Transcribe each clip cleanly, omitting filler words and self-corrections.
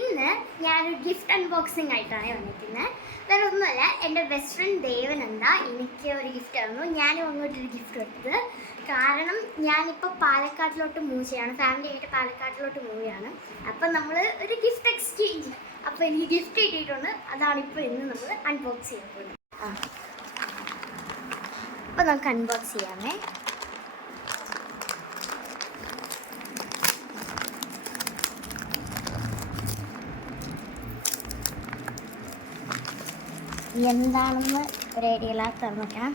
ഇന്ന് ഞാനൊരു gift unboxing ആയിട്ടാണ് വന്നിരിക്കുന്നത്. വേറെ ഒന്നുമല്ല, എൻ്റെ ബെസ്റ്റ് ഫ്രണ്ട് ദേവനന്ദ എനിക്ക് ഒരു ഗിഫ്റ്റ് തന്നു. ഞാനും അങ്ങോട്ടൊരു ഗിഫ്റ്റ് കൊടുത്തത്. കാരണം ഞാനിപ്പോൾ പാലക്കാട്ടിലോട്ട് മൂവ് ചെയ്യാണ്, ഫാമിലി ആയിട്ട് പാലക്കാട്ടിലോട്ട് മൂവ് ചെയ്യാണ്. അപ്പം നമ്മൾ ഒരു ഗിഫ്റ്റ് എക്സ്ചേഞ്ച്, അപ്പോൾ എനിക്ക് ഗിഫ്റ്റ് കിട്ടിയിട്ടുണ്ട്. അതാണിപ്പോൾ ഇന്ന് നമ്മൾ അൺബോക്സ് ചെയ്യാൻ പോകുന്നത്. അപ്പോൾ നമുക്ക് അൺബോക്സ് ചെയ്യാമേ. എന്താണെന്ന് ഒരു ഐഡിയ തുറന്നോക്കാം.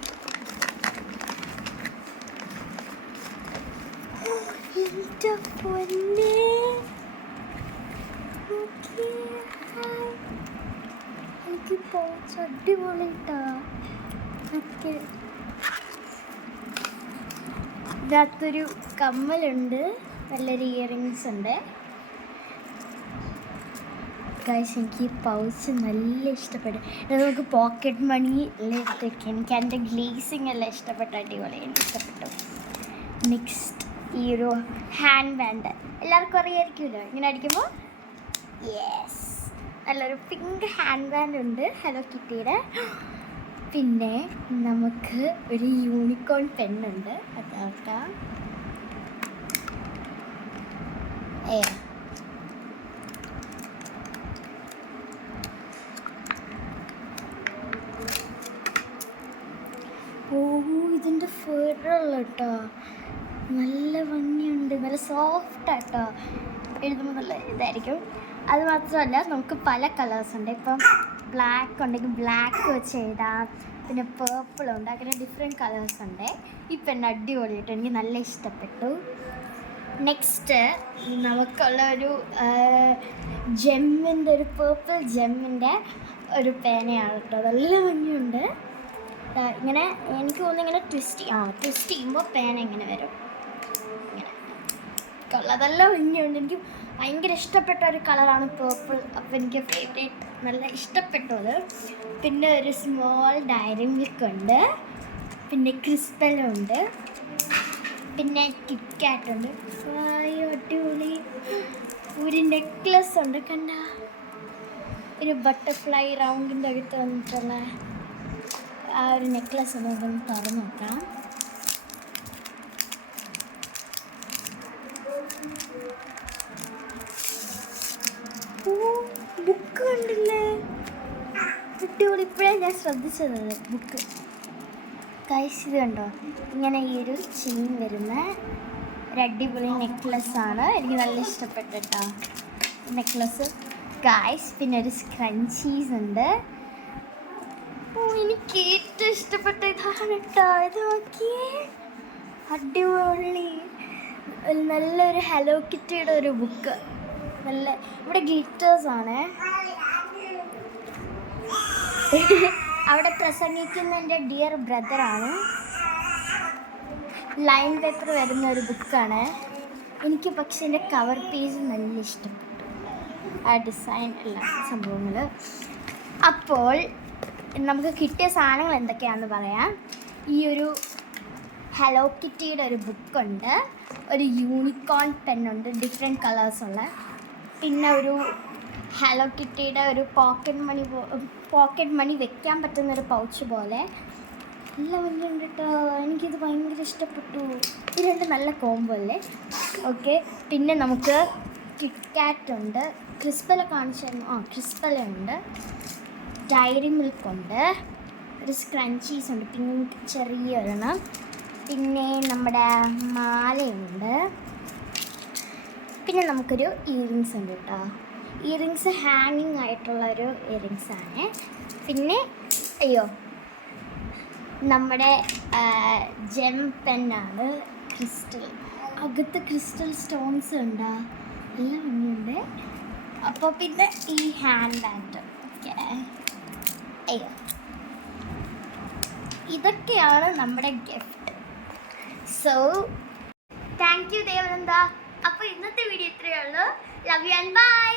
എനിക്ക് പോച്ച് അടിപൊളിട്ടാ. ഇതിനകത്തൊരു കമ്മലുണ്ട്, നല്ലൊരു ഇയറിങ്സ് ഉണ്ട്. എനിക്ക് ഈ പൗച്ച് നല്ല ഇഷ്ടപ്പെട്ടു. നമുക്ക് പോക്കറ്റ് മണി എല്ലാം എടുത്ത് വയ്ക്കാം. എനിക്ക് എൻ്റെ ഗ്ലേസിങ് എല്ലാം ഇഷ്ടപ്പെട്ടു, അടിപൊളി, എനിക്ക് ഇഷ്ടപ്പെട്ടു. നെക്സ്റ്റ് ഈ ഒരു ഹാൻഡ് ബാൻഡ് എല്ലാവർക്കും അറിയാമായിരിക്കുമല്ലോ, ഇങ്ങനെ അടിക്കുമ്പോൾ. യെസ്, നല്ലൊരു പിങ്ക് ഹാൻഡ് ബാൻഡ് ഉണ്ട് ഹലോ കിറ്റിയുടെ. പിന്നെ നമുക്ക് ഒരു യൂണിക്കോൺ പെണ്ണുണ്ട്, അതാക്കാം. ഇതിൻ്റെ ഫേറുള്ള കേട്ടോ, നല്ല ഭംഗിയുണ്ട്, നല്ല സോഫ്റ്റാട്ടോ, എഴുതുമ്പോൾ നല്ല ഇതായിരിക്കും. അത് മാത്രമല്ല നമുക്ക് പല കളേഴ്സ് ഉണ്ട്. ഇപ്പം ബ്ലാക്ക് ഉണ്ടെങ്കിൽ ബ്ലാക്ക് വെച്ച് എഴുതാം, പിന്നെ പേർപ്പിൾ ഉണ്ട്, അങ്ങനെ ഡിഫറെൻറ്റ് കളേഴ്സ് ഉണ്ട്. ഈ പെണ്ണ് അടിപൊളിയായിട്ട് എനിക്ക് നല്ല ഇഷ്ടപ്പെട്ടു. നെക്സ്റ്റ് നമുക്കുള്ള ഒരു ജെമ്മിൻ്റെ, ഒരു പേർപ്പിൾ ജെമ്മിൻ്റെ ഒരു പേനയാണ് കേട്ടോ, നല്ല ഭംഗിയുണ്ട്. ഇങ്ങനെ എനിക്ക് തോന്നുന്നു ഇങ്ങനെ ട്വിസ്റ്റ് ചെയ്യുമ്പോൾ പേന ഇങ്ങനെ വരും, ഇങ്ങനെ അതെല്ലാം ഭംഗിയുണ്ട്. എനിക്ക് ഭയങ്കര ഇഷ്ടപ്പെട്ട ഒരു കളറാണ് പേർപ്പിൾ. അപ്പോൾ എനിക്ക് ഫേവറേറ്റ്, നല്ല ഇഷ്ടപ്പെട്ടു അത്. പിന്നെ ഒരു സ്മോൾ ഡയറി മിൽക്ക് ഉണ്ട്, പിന്നെ ക്രിസ്പലുണ്ട്, പിന്നെ കിറ്റ്കാറ്റ് ഉണ്ട്. അടിപൊളി. ഒരു നെക്ലസ് ഉണ്ട്, കണ്ട, ഒരു ബട്ടർഫ്ലൈ റൗണ്ടിൻ്റെ അകത്ത് വന്നിട്ടുള്ള ആ ഒരു നെക്ലസ് നമുക്കൊന്ന് തുറന്നു നോക്കാം. ബുക്ക് കണ്ടില്ലേ, അടിപൊളി. ഇപ്പോഴേ ഞാൻ ശ്രദ്ധിച്ചത് ബുക്ക്. ഗൈസ് ഇത് കണ്ടോ, ഇങ്ങനെ ഈ ഒരു ചെയിൻ വരുന്ന ഒരു അടിപൊളി നെക്ലസ്സാണ്. എനിക്ക് നല്ല ഇഷ്ടപ്പെട്ടോ നെക്ലസ് ഗൈസ്. പിന്നെ ഒരു സ്ക്രഞ്ചീസ് ഉണ്ട്. എനിക്ക് ഏറ്റവും ഇഷ്ടപ്പെട്ട ഇതാണ് കേട്ടോ, ഇത് നോക്കിയേ, അടിപൊളി. നല്ലൊരു ഹലോ കിറ്റിയുടെ ഒരു ബുക്ക്, നല്ല. ഇവിടെ ഗ്ലിറ്റേഴ്സാണ്. അവിടെ പ്രസംഗിക്കുന്നതിൻ്റെ ഡിയർ ബ്രദറാണ്. ലൈൻ പേപ്പർ വരുന്ന ഒരു ബുക്കാണ്. എനിക്ക് പക്ഷേ എൻ്റെ കവർ പേജ് നല്ല ഇഷ്ടപ്പെട്ടു, ആ ഡിസൈൻ എല്ലാ സംഭവങ്ങൾ. അപ്പോൾ നമുക്ക് കിട്ടിയ സാധനങ്ങൾ എന്തൊക്കെയാണെന്ന് പറയാം. ഈ ഒരു ഹലോ കിറ്റിയുടെ ഒരു ബുക്കുണ്ട്, ഒരു യൂണിക്കോൺ പെന്നുണ്ട്, ഡിഫറെൻറ്റ് കളേഴ്സുള്ള. പിന്നെ ഒരു ഹലോ കിറ്റിയുടെ ഒരു പോക്കറ്റ് മണി വെക്കാൻ പറ്റുന്നൊരു പൗച്ച് പോലെ നല്ല ഭംഗിയുണ്ട് കേട്ടോ. എനിക്കിത് ഭയങ്കര ഇഷ്ടപ്പെട്ടു. ഇത് രണ്ട് നല്ല കോംബോ അല്ലേ. ഓക്കെ, പിന്നെ നമുക്ക് കിറ്റ്കാറ്റ് ഉണ്ട്, ക്രിസ്പല കാണിച്ചായിരുന്നു. ക്രിസ്പലുണ്ട്, ഡയറി മിൽക്ക് ഉണ്ട്, ഒരു സ്ക്രഞ്ചീസ് ഉണ്ട്, പിങ്ക് ചെറിയൊരെണ്ണം, പിന്നെ നമ്മുടെ മാലയുണ്ട്, പിന്നെ നമുക്കൊരു ഇയറിങ്സ് ഉണ്ട് കേട്ടോ. ഇയറിങ്സ് ഹാങ്ങിങ് ആയിട്ടുള്ളൊരു ഇയറിങ്സാണ്. പിന്നെ നമ്മുടെ ജെം പെന്നാണ്, ക്രിസ്റ്റൽ, അകത്ത് ക്രിസ്റ്റൽ സ്റ്റോൺസ് ഉണ്ടോ, എല്ലാം ഭംഗിയുണ്ട്. അപ്പോൾ പിന്നെ ഈ ഹാൻഡ് ബാൻഡ്. ഓക്കെ, ഇതൊക്കെയാണ് നമ്മുടെ gift. So thank you Devananda. അപ്പോൾ ഇന്നത്തെ വീഡിയോ ഇത്രയേ ഉള്ളൂ. Love you and by.